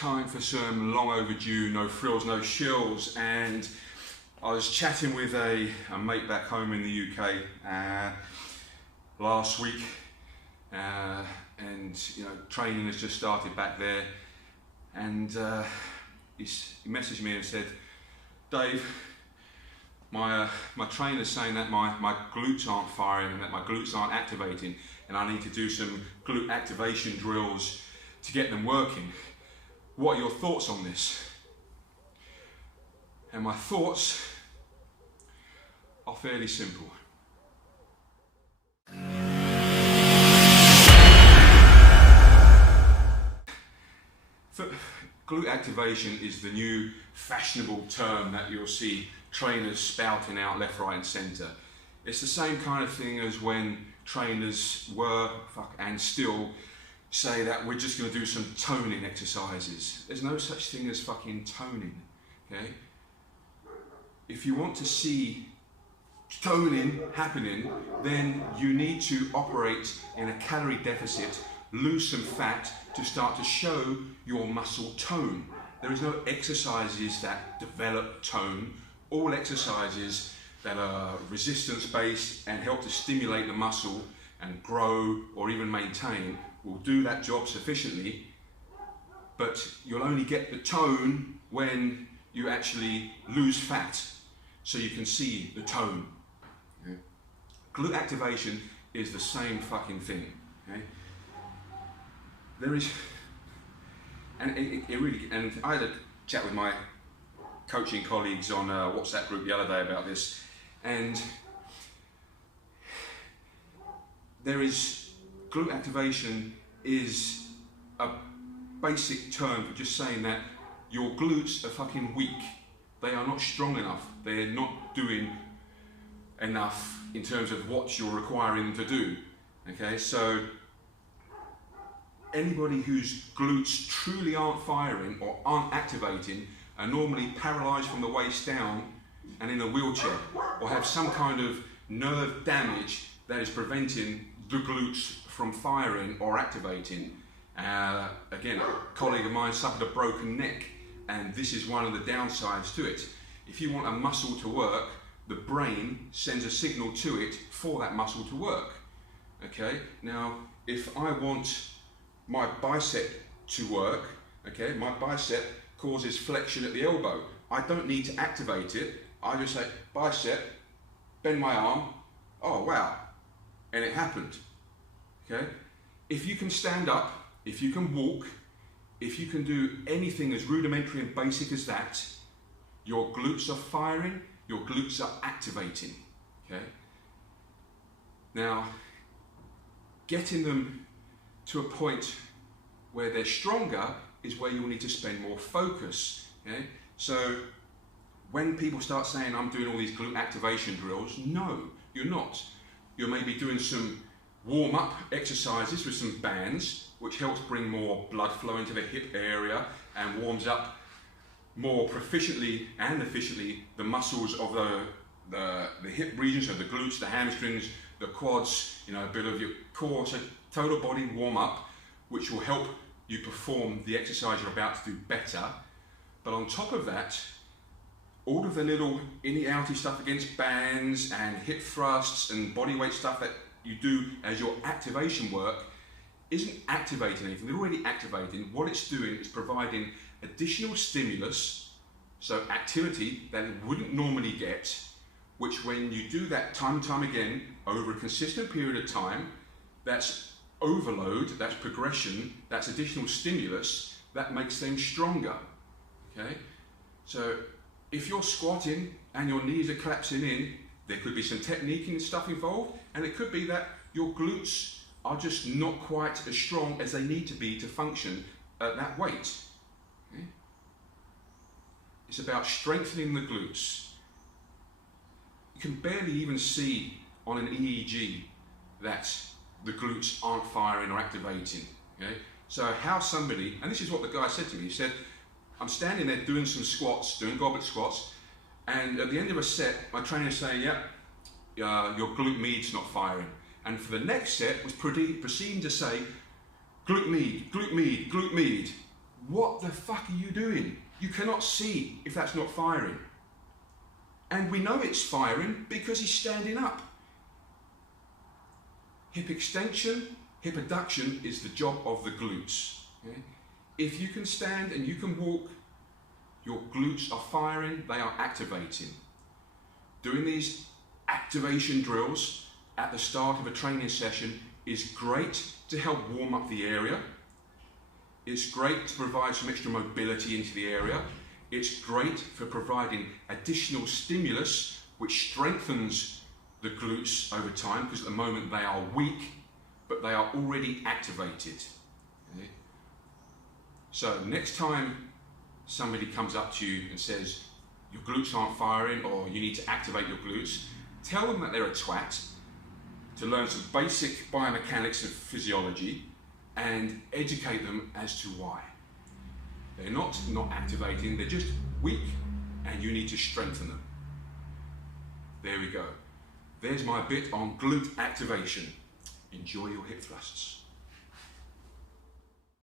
time for some long overdue no frills, no shills. And I was chatting with a mate back home in the UK last week, and you know, training has just started back there, and he messaged me and said, Dave, my trainer's saying that my glutes aren't firing and that my glutes aren't activating, and I need to do some glute activation drills to get them working. What are your thoughts on this? And my thoughts are fairly simple. Glute activation is the new fashionable term that you'll see trainers spouting out left, right and centre. It's the same kind of thing as when trainers and still say that we're just going to do some toning exercises. There's no such thing as fucking toning, okay? If you want to see toning happening, then you need to operate in a calorie deficit, lose some fat to start to show your muscle tone. There is no exercises that develop tone. All exercises that are resistance based and help to stimulate the muscle and grow or even maintain will do that job sufficiently, but you'll only get the tone when you actually lose fat so you can see the tone. Okay? Glute activation is the same fucking thing. Okay? There is, and and I had a chat with my coaching colleagues on a WhatsApp group the other day about this, and there is, glute activation is a basic term for just saying that your glutes are fucking weak. They are not strong enough. They're not doing enough in terms of what you're requiring them to do. Okay, so anybody whose glutes truly aren't firing or aren't activating are normally paralysed from the waist down and in a wheelchair, or have some kind of nerve damage that is preventing the glutes from firing or activating. Again, a colleague of mine suffered a broken neck, and this is one of the downsides to it. If you want a muscle to work, the brain sends a signal to it for that muscle to work. Okay, now if I want my bicep to work, okay, my bicep causes flexion at the elbow. I don't need to activate it. I just say bicep, bend my arm, oh wow, and it happened. Okay, if you can stand up, if you can walk, if you can do anything as rudimentary and basic as that, your glutes are firing, your glutes are activating. Okay, now getting them to a point where they're stronger is where you'll need to spend more focus. Okay, so when people start saying I'm doing all these glute activation drills, no, you're not. You're maybe doing some warm-up exercises with some bands, which helps bring more blood flow into the hip area and warms up more proficiently and efficiently the muscles of the hip region, so the glutes, the hamstrings, the quads, you know, a bit of your core, so total body warm-up, which will help you perform the exercise you're about to do better. But on top of that, all of the little inny-outy stuff against bands and hip thrusts and body weight stuff that you do as your activation work isn't activating anything. They're already activating. What it's doing is providing additional stimulus, so activity that it wouldn't normally get, which when you do that time and time again over a consistent period of time, that's overload, that's progression, that's additional stimulus, that makes them stronger. Okay? So if you're squatting and your knees are collapsing in, there could be some technique and stuff involved, and it could be that your glutes are just not quite as strong as they need to be to function at that weight. Okay? It's about strengthening the glutes. You can barely even see on an EEG that the glutes aren't firing or activating. Okay? So how somebody, and this is what the guy said to me, he said, I'm standing there doing some squats, doing goblet squats, and at the end of a set, my trainer's saying, yeah, your glute med's not firing. And for the next set was proceeding to say, glute med, glute med, glute med. what the fuck are you doing? You cannot see if that's not firing. And we know it's firing because he's standing up. Hip extension, hip adduction is the job of the glutes. Okay? If you can stand and you can walk, your glutes are firing, they are activating. Doing these activation drills at the start of a training session is great to help warm up the area. It's great to provide some extra mobility into the area. It's great for providing additional stimulus which strengthens the glutes over time, because at the moment they are weak, but they are already activated. Okay? So next time somebody comes up to you and says your glutes aren't firing or you need to activate your glutes, tell them that they're a twat, to learn some basic biomechanics of physiology and educate them as to why. They're not activating, they're just weak and you need to strengthen them. There we go. There's my bit on glute activation. Enjoy your hip thrusts.